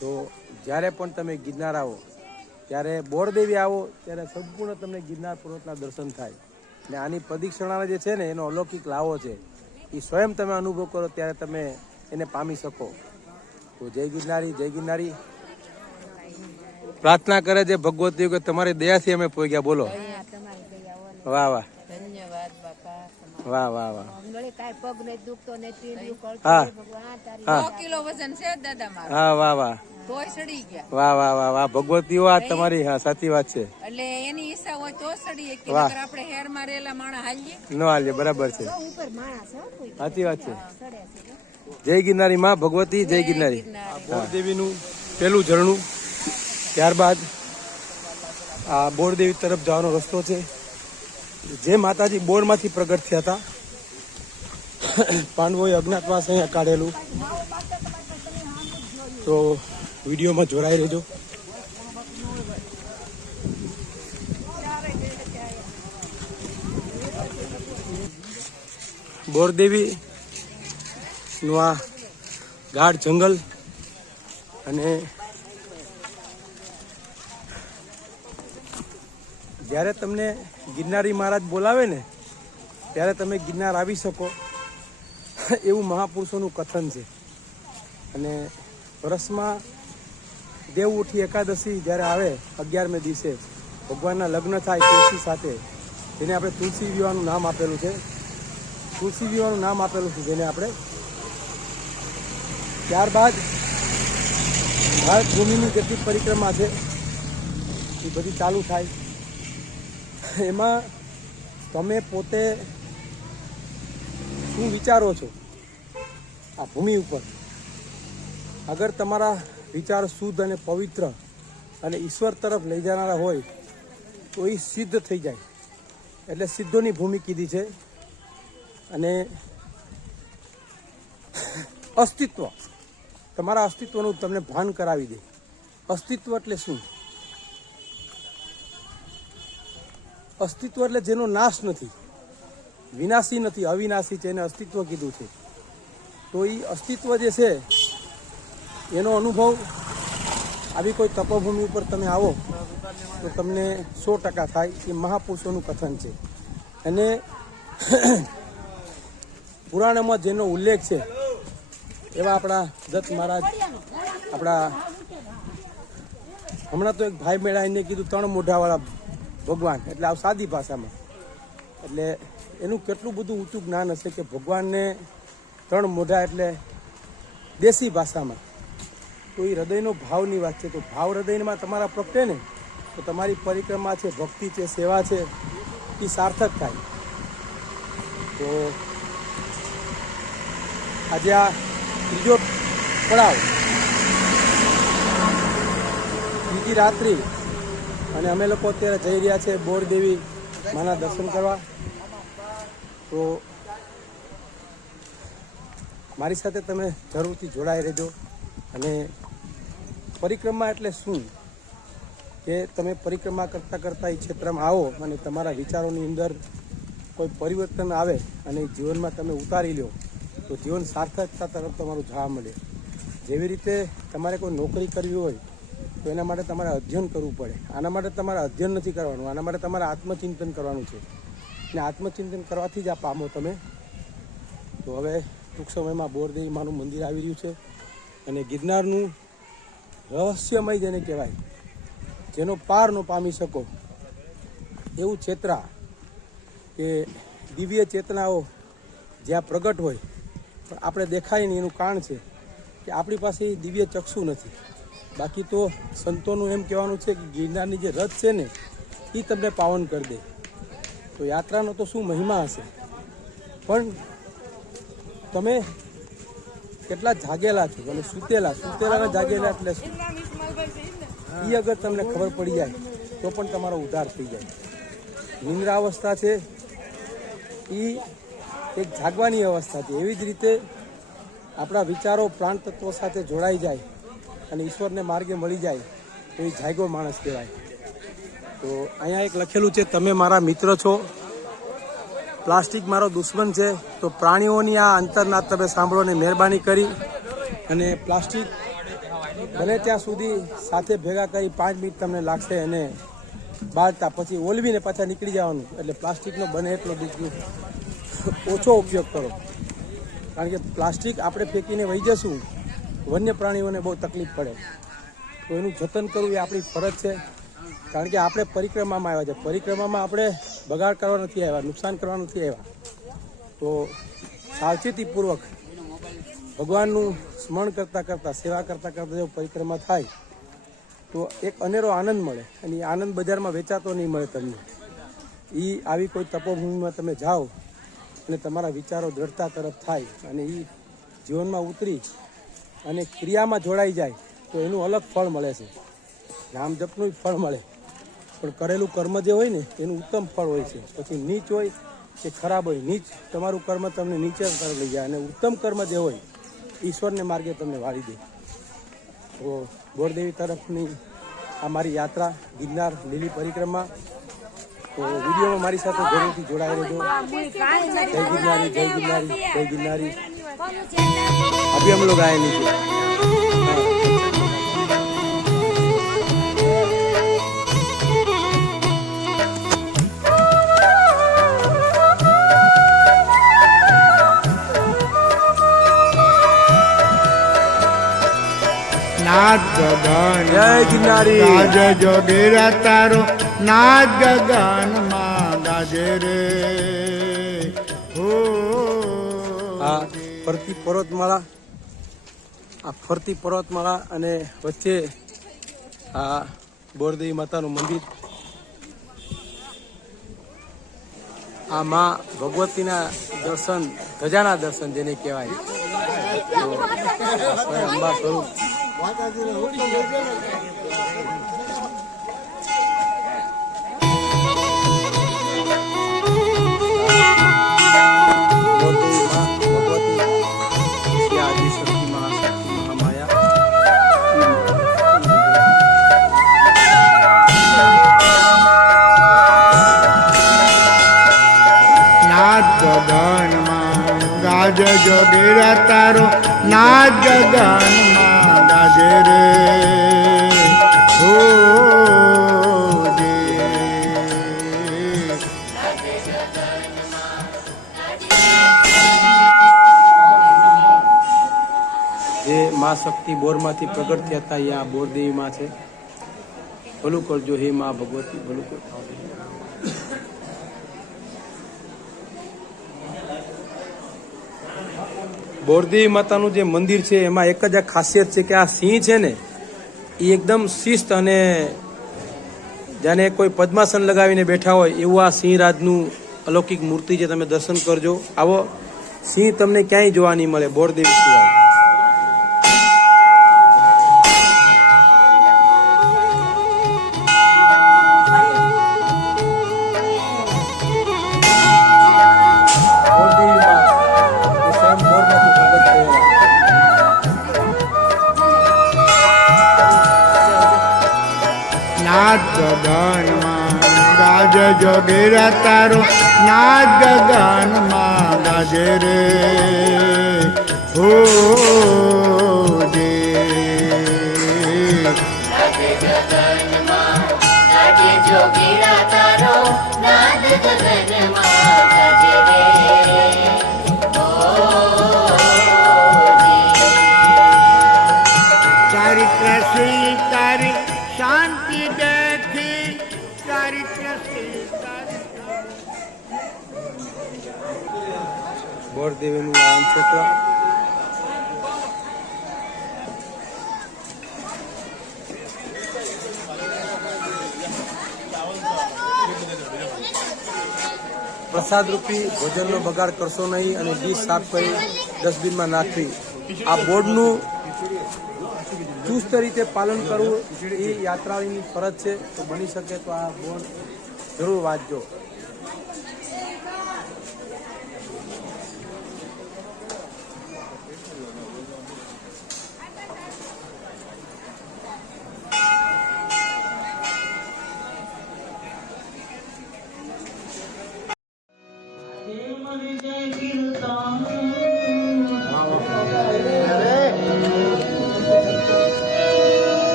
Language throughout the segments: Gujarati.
તો જ્યારે પણ તમે ગિરનાર આવો ત્યારે બોરદેવી આવો ત્યારે સંપૂર્ણ તમને ગિરનાર પર્વતના દર્શન થાય. ને આની પ્રદક્ષિણા જે છે ને એનો અલૌકિક લાવો છે એ સ્વયં તમે અનુભવ કરો ત્યારે તમે એને પામી શકો. તો જય ગિરનારી જય ગિરનારી. પ્રાર્થના કરે છે ભગવતી કે તમારી દયાથી અમે પહોંચ્યા બોલો. વાહ વાહ. વાહ વાહ વાહ. ટીડ્યું કરતું હા. તમારી સાચી વાત છે. એટલે એની ઈચ્છા હોય તો સડીએ. કે વાહ. આપણે હેરમાં રહેલા માણસ હાલીએ. ન હાલે બરાબર છે. સાચી વાત છે. જય ગિરનારી માં ભગવતી જય ગિરનારી. બોરદેવીનું પેલું ઝરણું. ત્યારબાદ આ બોરદેવી તરફ જવાનો રસ્તો છે. જે માતાજી બોરમાંથી પ્રગટ થયા હતા, પાંડવોએ અજ્ઞાતવાસ અહીંયા કાઢેલું. તો વિડીયોમાં જોડાઈ રહેજો. બોરદેવી નું આ ગાઢ જંગલ અને જ્યારે તમને ગિરનારી મહારાજ બોલાવે ને, ત્યારે તમે ગિરનાર આવી શકો. એવું મહાપુરુષોનું કથન છે. અને વર્ષમાં દેવ ઉઠી એકાદશી જ્યારે આવે, અગિયારમે દિવસે, ભગવાનના લગ્ન થાય તુલસી સાથે, જેને આપણે તુલસી વિવાહનું નામ આપેલું છે. તુલસી વિવાહનું નામ આપેલું છે જેને આપણે ત્યારબાદ ભારત ભૂમિની જેટલી પરિક્રમા છે, એ બધી ચાલુ થાય. એમાં તમે પોતે શું વિચારો છો આ ભૂમિ ઉપર? અગર તમારા વિચાર શુદ્ધ અને પવિત્ર અને ઈશ્વર તરફ લઈ જનારા હોય, તો એ સિદ્ધ થઈ જાય. એટલે સિદ્ધોની ભૂમિ કીધી છે. અને અસ્તિત્વ. તમારા અસ્તિત્વનું તમને ભાન કરાવી દે. અસ્તિત્વ એટલે શું? અસ્તિત્વ એટલે જેનો નાશ નથી. વિનાશી નથી, અવિનાશી છે એને અસ્તિત્વ કીધું છે. તો એ અસ્તિત્વ જે છે, એનો અનુભવ આવી કોઈ તપોભૂમિ ઉપર તમે આવો, તો તમને સો ટકા થાય. એ મહાપુરુષોનું કથન છે. અને પુરાણમાં જેનો ઉલ્લેખ છે, એવા આપણા દત્ત મહારાજ, આપણા હમણાં તો એક ભાઈ મેળા એને કીધું, ત્રણ મોઢાવાળા ભગવાન. એટલે આવ સાદી ભાષામાં. એટલે એનું કેટલું બધું ઊંચું જ્ઞાન હશે કે ભગવાનને ત્રણ મોઢા એટલે દેશી ભાષામાં. તો એ હૃદયનો ભાવની વાત છે. તો ભાવ હૃદયમાં તમારા પ્રગટે ને, તો તમારી પરિક્રમા છે, ભક્તિ છે, સેવા છે, એ સાર્થક થાય. તો આજે આ ત્રીજો પડાવ. ત્રીજી રાત્રિ અને અમે લોકો અત્યારે જઈ રહ્યા છે બોરદેવી માના દર્શન કરવા. તો મારી સાથે તમે જરૂરથી જોડાઈ રહેજો. અને પરિક્રમા એટલે શું? કે તમે પરિક્રમા કરતાં કરતાં એ ક્ષેત્રમાં આવો અને તમારા વિચારોની અંદર કોઈ પરિવર્તન આવે અને જીવનમાં તમે ઉતારી લો તો જીવન સાર્થકતા તરફ તમારું જવા મળે. જેવી રીતે તમારે કોઈ નોકરી કરવી હોય તો એના માટે તમારે અધ્યયન કરવું પડે. આના માટે તમારે અધ્યયન નથી કરવાનું. આના માટે તમારે આત્મચિંતન કરવાનું છે. અને આત્મચિંતન કરવાથી જ આ પામો તમે. તો હવે ટૂંક સમયમાં બોરદેવી માનું મંદિર આવી રહ્યું છે. અને ગિરનારનું રહસ્યમય જેને કહેવાય, જેનો પાર ન પામી શકો, એવું ચેતરા કે દિવ્ય ચેતનાઓ જ્યાં પ્રગટ હોય, પણ આપણે દેખાય નહીં, એનું કારણ છે કે આપણી પાસે દિવ્ય ચક્ષુ નથી. બાકી તો સંતોનું એમ કહેવાનું છે કે ગિરનારની જે રથ છે ને એ તમને પાવન કરી દે. તો યાત્રાનો તો શું મહિમા હશે? પણ તમે કેટલા જાગેલા છો અને સૂતેલા સૂતેલા જાગેલા એટલે એ અગર તમને ખબર પડી જાય, તો પણ તમારો ઉધાર થઈ જાય. નિંદ્રાવસ્થા છે એ એક જાગવાની અવસ્થા છે. એવી જ રીતે આપણા વિચારો પ્રાણ તત્વો સાથે જોડાઈ જાય. અને ઈશ્વરને માર્ગે મળી જાય તો એ જાયગો માણસ કહેવાય. તો અહીંયા એક લખેલું છે, તમે મારા મિત્ર છો. પ્લાસ્ટિક મારો દુશ્મન છે, તો પ્રાણીઓની આ અંતરના તમે સાંભળો ને મહેરબાની કરી. અને પ્લાસ્ટિક બને ત્યાં સુધી સાથે ભેગા કરી પાંચ મિનિટ તમને લાગશે અને બાળતા પછી ઓલવીને પાછા નીકળી જવાનું. એટલે પ્લાસ્ટિકનો બને એટલો ઓછો ઉપયોગ કરો. કારણ કે પ્લાસ્ટિક આપણે ફેંકીને વહી જશું વન્ય પ્રાણીઓને બહુ તકલીફ પડે. તો એનું જતન કરવું એ આપણી ફરજ છે. કારણ કે આપણે પરિક્રમામાં આવ્યા છે. પરિક્રમામાં આપણે બગાડ કરવા નથી આવ્યા, નુકસાન કરવા નથી આવ્યા. તો સાવચેતીપૂર્વક ભગવાનનું સ્મરણ કરતાં કરતાં, સેવા કરતાં કરતાં જો પરિક્રમા થાય, તો એક અનેરો આનંદ મળે અને એ આનંદ બજારમાં વેચાતો નહીં મળે તમને. એ આવી કોઈ તપોભૂમિમાં તમે જાઓ અને તમારા વિચારો દ્રઢતા તરફ થાય અને એ જીવનમાં ઉતરી અને ક્રિયામાં જોડાઈ જાય, તો એનું અલગ ફળ મળે છે. નામ જપનું ફળ મળે. પણ કરેલું કર્મ જે હોય ને, એનું ઉત્તમ ફળ હોય છે. પછી નીચ હોય કે ખરાબ હોય, નીચ તમારું કર્મ તમને નીચે તરફ લઈ જાય અને ઉત્તમ કર્મ જે હોય, ઈશ્વરને માર્ગે તમને વાળી દે. તો ગોળદેવી તરફની આ મારી યાત્રા ગિરનાર લીલી પરિક્રમા. તો વિડીયોમાં મારી સાથે જરૂરથી જોડાઈ રહેજો. જય ગિરનારી જય ગિરનારી જય ગિરનારી. अभी हम लोग आए नीचे નાદ ગગન જય ગિરનારી ગાજ જોગીરા તારો નાદ ગગન માં ગાજે રે ફરતી પર્વતમાળા, આ ફરતી પર્વતમાળા અને વચ્ચે આ બોરદેવી માતાનું મંદિર. આ માં ભગવતીના દર્શન ધજાના દર્શન જેને કહેવાય. અંબા સ્વરૂપ. હો જે મા શક્તિ બોરમાંથી પ્રગટ થયા હતા એ આ બોરદેવી માં છે ભલું કરજો હે મા ભગવતી ભલું કરજો બોરદેવી માતાનું જે મંદિર છે, એમાં એક જ આ ખાસિયત છે કે આ સિંહ છે ને એ એકદમ શિસ્ત અને જાને કોઈ પદ્માસન લગાવીને બેઠા હોય, એવું આ સિંહ રાજનું અલૌકિક મૂર્તિ છે, તમે દર્શન કરજો. આવો, સિંહ તમને ક્યાંય જોવા નહીં મળે, બોરદેવી સિવાય. જોગીરા તારો નાદ ગગનમાં ગાજે રે. હો જોગીરા તારો નાદ ગગનમાં બોરદેવીનું આ ક્ષેત્ર પ્રસાદ રૂપી ભોજનનો બગાડ કરશો નહીં અને ડીશ સાફ કરી ડસ્ટબિનમાં નાખવી. આ બોર્ડનું ચુસ્ત રીતે પાલન કરવું એ યાત્રાળીની ફરજ છે. તો બની શકે તો આ બોર્ડ જરૂર વાંચજો.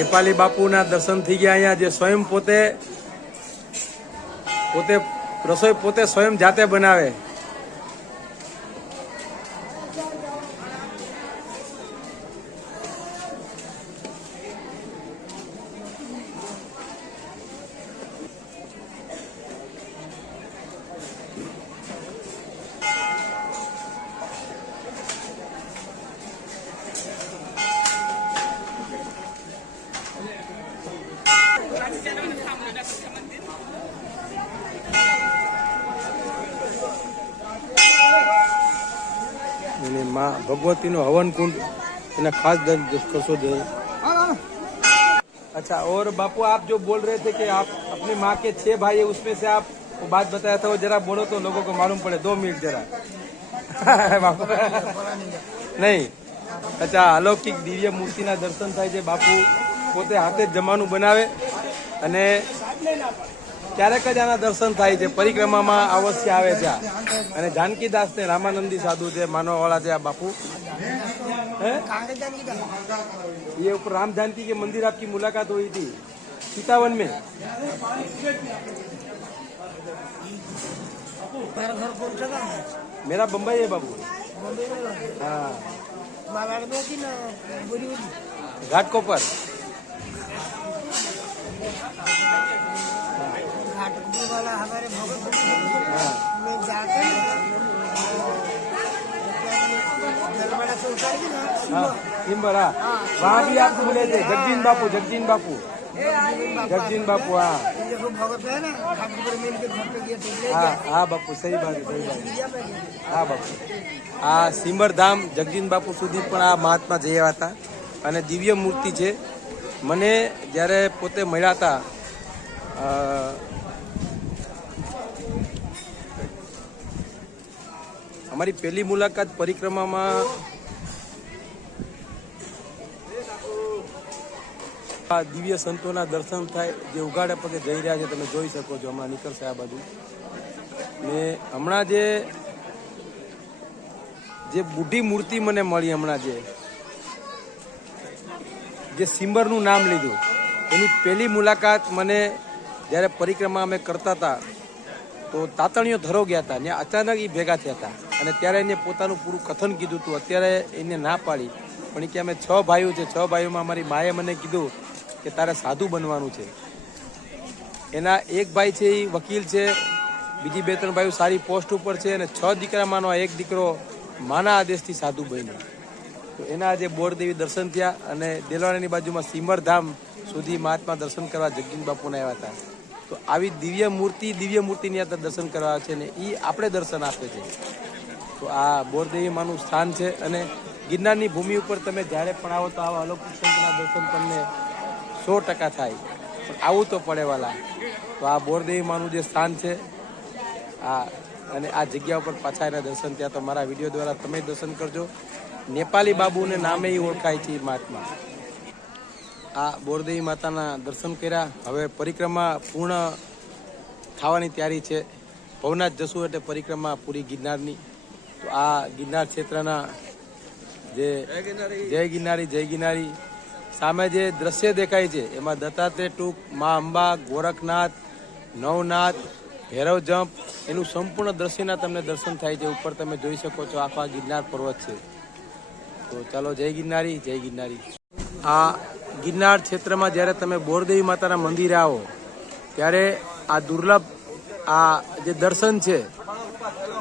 નેપાલી બાપુના દર્શન થઈ ગયા અહીંયા જે સ્વયં પોતે પોતે રસોઈ પોતે સ્વયં જાતે બનાવે. અને માં ભગવતીનો હવન કુંડ એના ખાસ દર્શન કરશો દે अच्छा और बापू आप जो बोल रहे थे कि आप अपनी माँ के छह भाई है उसमें से आप वो बात बताया था वो जरा बोलो तो लोगों को मालूम पड़े दो मिनट जरा બાપુ નહીં અચ્છા અલૌકિક દિવ્ય મૂર્તિના દર્શન થાય છે બાપુ પોતે હાથે જ જમવાનું બનાવે અને ક્યારેક જ આના દર્શન થાય છે પરિક્રમામાં અવશ્ય આવે છે આ. અને જાનકીદાસ ને રામાનંદી સાધુ છે માનવાવાળા છે આ બાપુ હે? ये ऊपर राम जानकी के मंदिर आपकी मुलाकात हुई थी सीतावन में मेरा बम्बई है बाबू हाँ घाट को पर वाला हमारे भगत हाँ में जाकर जलवाड़ा से उतर के ना हाँ सिम्बर हाँ वहाँ भी आपको बोले थे जगजीन बापू जगजीन बापू जगजीन बापू हाँ ये देखो भगत है ना ठाकुर में इनके घर पे गए थे ले हाँ हाँ बापू सही बात है सही बात है गया मैं गया। હા બાપુ આ સિમરધામ જગજીન બાપુ સુધી પણ આ મહાત્મા જઈ આવ્યા હતા અને દિવ્ય મૂર્તિ છે મને જ્યારે પોતે મળ્યા હતા અમારી પહેલી મુલાકાત પરિક્રમામાં. આ દિવ્ય સંતોના દર્શન થાય, જે ઉગાડે પગે જઈ રહ્યા છે, તમે જોઈ શકો છો, હમણાં નીકળશે આ બાજુ. ને હમણાં જે જે બુઢી મૂર્તિ મને મળી હમણાં જે જે સિમ્બરનું નામ લીધું, એની પહેલી મુલાકાત મને જ્યારે પરિક્રમા અમે કરતા હતા, તો તાતણીઓ ધરો ગયા હતા ને અચાનક એ ભેગા થયા હતા. અને ત્યારે એને પોતાનું પૂરું કથન કીધું હતું. અત્યારે એને ના પાડી. પણ કે અમે છ ભાઈઓ છે, છ ભાઈઓમાં અમારી માએ મને કીધું કે તારે સાધુ બનવાનું છે. એના એક ભાઈ છે, એ વકીલ છે, બીજી બે ત્રણ ભાઈઓ સારી પોસ્ટ ઉપર છે અને છ દીકરામાંનો એક દીકરો માના આદેશથી સાધુ બન્યો. તો એના આજે બોરદેવી દર્શન થયા અને દેલવાડાની બાજુમાં સિમરધામ સુધી મહાત્મા દર્શન કરવા જગજીન બાપુને આવ્યા હતા. તો આવી દિવ્ય મૂર્તિ દિવ્ય મૂર્તિની અંદર દર્શન કરવા છે ને એ આપણે દર્શન આપે છે. તો આ બોરદેવી માનું સ્થાન છે અને ગિરનારની ભૂમિ ઉપર તમે જ્યારે પણ આવો તો આવા અલૌકિક સંતના દર્શન તમને સો ટકા થાય. પણ આવું તો પડે વાલા. તો આ બોરદેવી માનું જે સ્થાન છે, આ અને આ જગ્યા ઉપર પાછા એના દર્શન ત્યાં તો મારા વીડિયો દ્વારા તમે દર્શન કરજો. નેપાલી બાબુને નામે ઓળખાય છે મહાત્મા. આ બોરદેવી માતાના દર્શન કર્યા. હવે પરિક્રમા પૂર્ણ થવાની તૈયારી છે. ભવનાથ જશું એટલે પરિક્રમા પૂરી ગિરનારની. તો આ ગિરનાર ક્ષેત્રના જે જય ગિરનારી જય ગિરનારી. સામે જે દ્રશ્ય દેખાય છે, એમાં દત્તાત્રેય ટૂંક, મા અંબા, ગોરખનાથ, નવનાથ, ભૈરવ જંપ, એનું સંપૂર્ણ દ્રશ્યના તમને દર્શન થાય છે, ઉપર તમે જોઈ શકો છો, આખા ગિરનાર પર્વત છે. તો ચાલો, જય ગિરનારી જય ગિરનારી. આ ગિરનાર ક્ષેત્રમાં જ્યારે તમે બોરદેવી માતાના મંદિરે આવો, ત્યારે આ દુર્લભ, આ જે દર્શન છે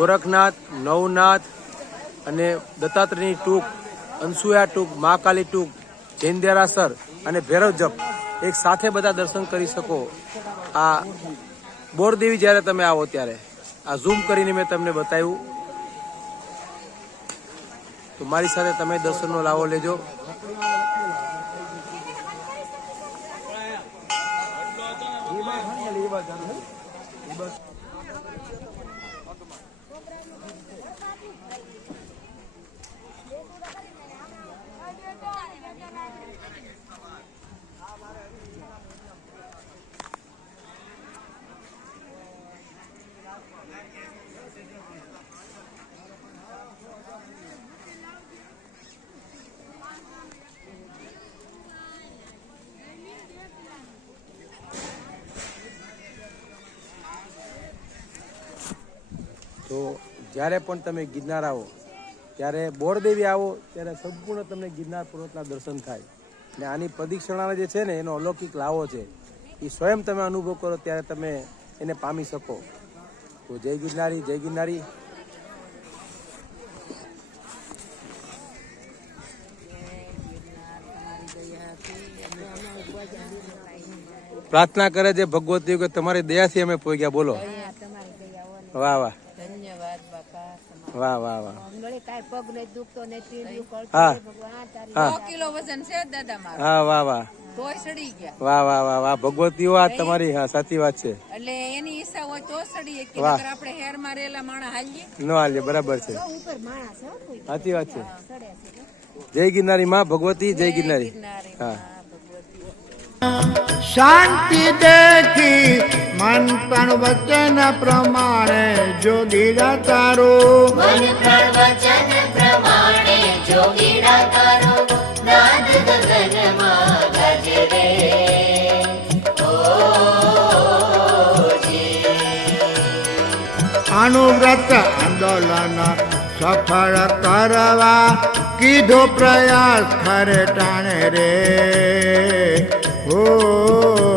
ગોરખનાથ, નવનાથ અને દત્તાત્રેયની ટૂંક, અનસુયા ટૂંક મહાકાલી ટૂંક જૈન અને ભૈરવ જપ એક સાથે બધા દર્શન કરી શકો. આ બોરદેવી જ્યારે તમે આવો ત્યારે. આ ઝૂમ કરીને મેં તમને બતાવ્યું. તો મારી સાથે તમે દર્શનનો લાવો લેજો. તો જ્યારે પણ તમે ગિરનાર આવો ત્યારે બોરદેવી આવો ત્યારે સંપૂર્ણ તમને ગિરનાર પર્વતના દર્શન થાય. ને આની પ્રદિક્ષણાનો જે છે ને એનો અલૌકિક લાવો છે એ સ્વયં તમે અનુભવ કરો ત્યારે તમે એને પામી શકો. તો જય ગિરનારી જય ગિરનારી. પ્રાર્થના કરે છે ભગવતી કે તમારી દયાથી અમે પોગ્યા બોલો. વાહ વાહ. વાહ વાહ વાહ. હમણાં કાંઈ પગ ને દુખતો ને પીડ્યું કરતું હા. ભગવાન તારી હા. કિલો વજન છે દાદા મારું. હા વાહ વાહ. તોય સડી ગયા. વાહ વાહ વાહ વાહ. ભગવતીઓ આ તમારી હા સાચી વાત છે. એટલે એની ઈચ્છા હોય તો સડીએ કે વાહ. નકર આપણે હેર મારેલા માણા હાલીએ. ન હાલે બરાબર છે. ઉપર કોઈ. સાચી વાત છે. જય ગિરનારી માં ભગવતી જય ગિરનારી. ગિરનારી હા. શાંતિ દેખી મન પણ વચન પ્રમાણે જોગીરા તારું મન પ્રાણ વચન પ્રમાણે જોગીડા તારો નાદ ગગનમાં ગજે અનુવ્રત આંદોલન સફળ કરવા કીધો પ્રયાસ ખરે ટાણે રે. ઓ